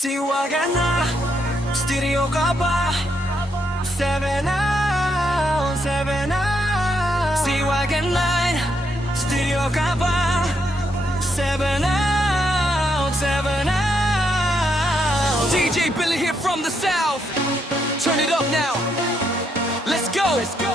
Siwagan na, stereo ka ba? 7 out, 7 out. Siwagan line, stereo ka ba? 7 out, 7 out. DJ Billy here from the south. Turn it up now. Let's go. Let's go.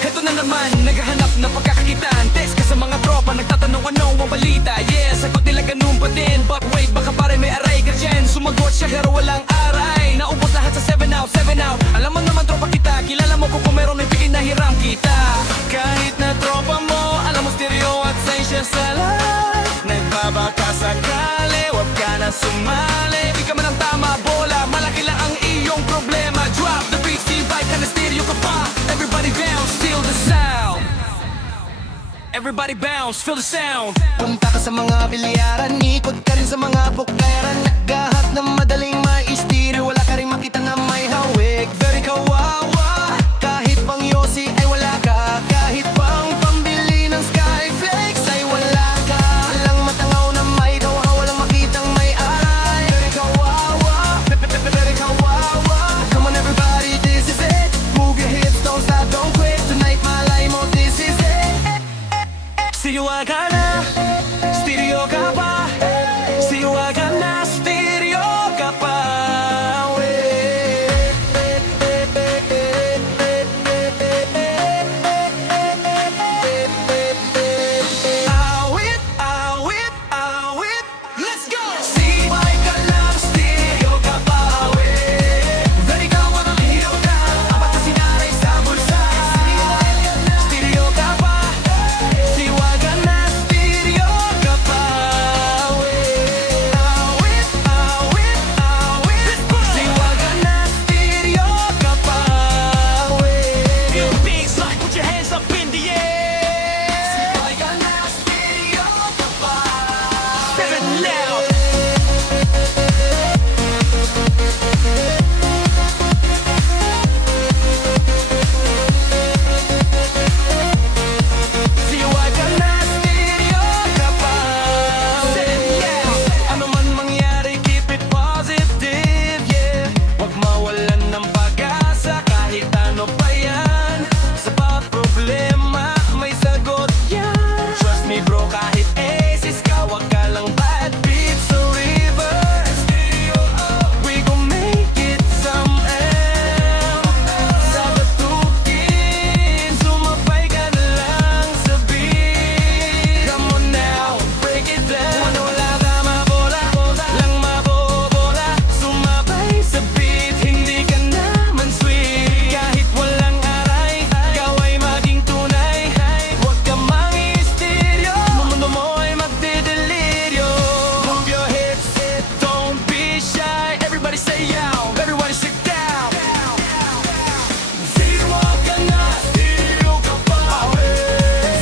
Heto na naman, naghahanap ng pagkakakitaan. Text ka sa mga tropa, nagtatanong ano ang balita. Yeah, sagot nila ganun pa din. But wait, baka pare may aray ka dyan. Sumagot siya pero walang aray. Naubos lahat sa 7 out, 7 out. Alam mo naman tropa kita, kilala mo kung meron may pinahiram kita. Kahit na tropa mo, alam mo stereo at say siya sa lahat. Nagbabaka sakali, wag ka na sumali. Di ka man ang tama, bola, malaki lang ang iyong problema. Drop the beat, Steve Vai ka na stereo ka pa. Everybody bounce, feel the sound. Everybody bounce, feel the sound. Punta ka sa mga bilyaran, ikot ka rin sa mga buklaran. Naghahat ng madaling ma-stereo, wala ka rin makita na may hawig. Very kawawa, kahit pang yosi ay wala ka. Kahit pang pambili ng Skyflex ay wala ka. Walang matangaw na may gawa, walang makitang may aray. Very kawawa, very kawawa. Come on everybody, this is it. Move your hips, don't stop, don't quit. Tonight malay mo, this is it. Siwagan na, stereo ka ba? Siwagan na, stereo ka pa. Awit, awit, awit. Let's go! Siway ka lang, stereo ka pa. Very kawan ang hero ka. Apat na sinaray sa bulsa. Stereo ka pa. Siwagan na, stereo ka pa. Awit, awit, awit. Siwagan na, stereo ka pa. Feel things like put your hands up in the air. Siwagan na, stereo ka pa. 7 loud. Siwagan na, stereo ka pa. Ano man mangyari, keep it positive, yeah. Huwag mawalan ng pag-asa kahit ano pa yan. Sa bawat problema, may sagot yan. Trust me bro, kahit aces ka, huwag ka lang bad beats sa river. Stereo up, we gon' make it somehow. Sa batukin, sumabay ka na lang sa beat. Come on now, break it down. Wala ka mabola, lang mabobola. Sumabay sa beat, hindi ka naman sweet. Kahit walang aray, ikaw ay maging tunay. Huwag ka mangi-stereo, mundo mo ay magdidelirio. Move your hips, don't be shy. Everybody say yow, everybody sit down. Siwagan na, stereo ka pa.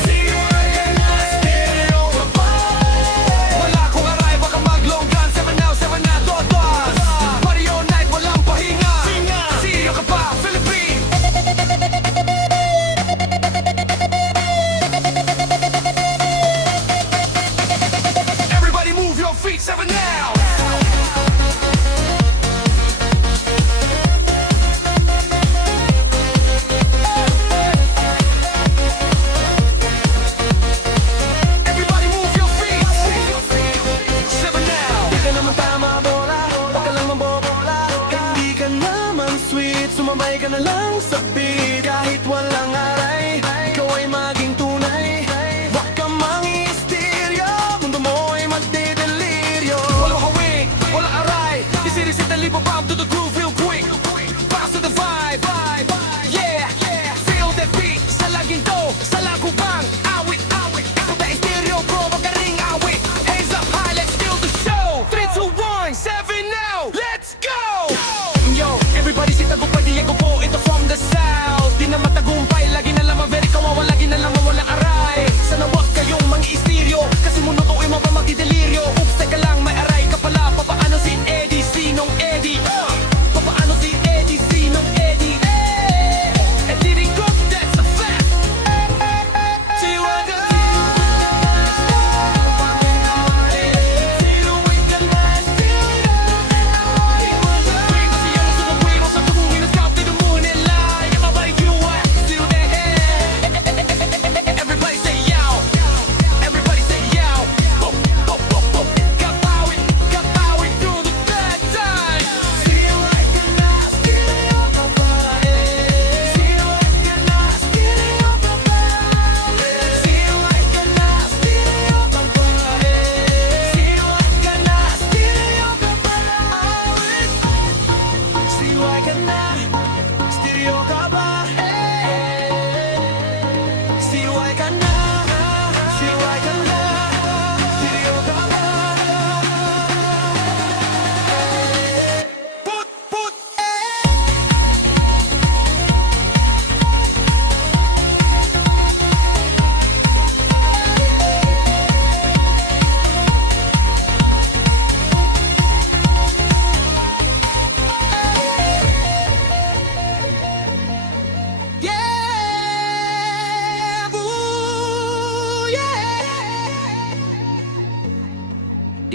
Siwagan na, stereo ka pa. Wala akong aray, baka maglonggan. 7 now, 7 na, todas. Party all night, walang pahinga. Stereo ka pa, Philippines. Everybody move your feet, 7 now. Everybody move your feet. 7 now. Di ka naman tama, bola. Huwag ka lang mabobola. Hindi ka naman sweet. Sumabay ka na lang sa beat. Kahit walang aray, ikaw ay maging tunay. Huwag ka mangi-stereo, mundo mo ay magdidelirio. Walang hawig, walang aray. Isirisit na lipo, pump to the groove real quick. Bounce to the vibe. Yeah, feel that beat. Sa laging to, sa lagubang. Awit, awit. Ikaw na stereo bro, wag ka ring awit. Hands up high, let's feel the show. 3, 2, 1, 7 now. Let's go! Yo, everybody sit tagumpay, Diego po, ito from the south. Di na matagumpay, lagi na lamang very kawawa.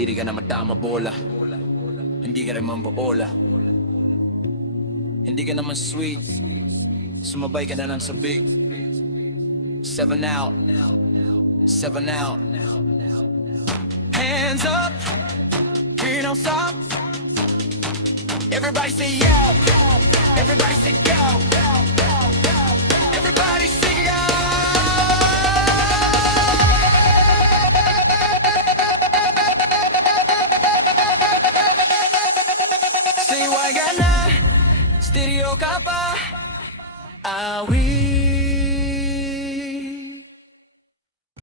Hindi ka na madama bola. Hindi ka rin mambola. Hindi ka naman sweet. Sumabay ka na lang sa beat. 7 out. 7 out. Hands up. We don't stop. Everybody say yeah. Everybody say go. Everybody say go. Say why ka na? Stereo ka pa? Awi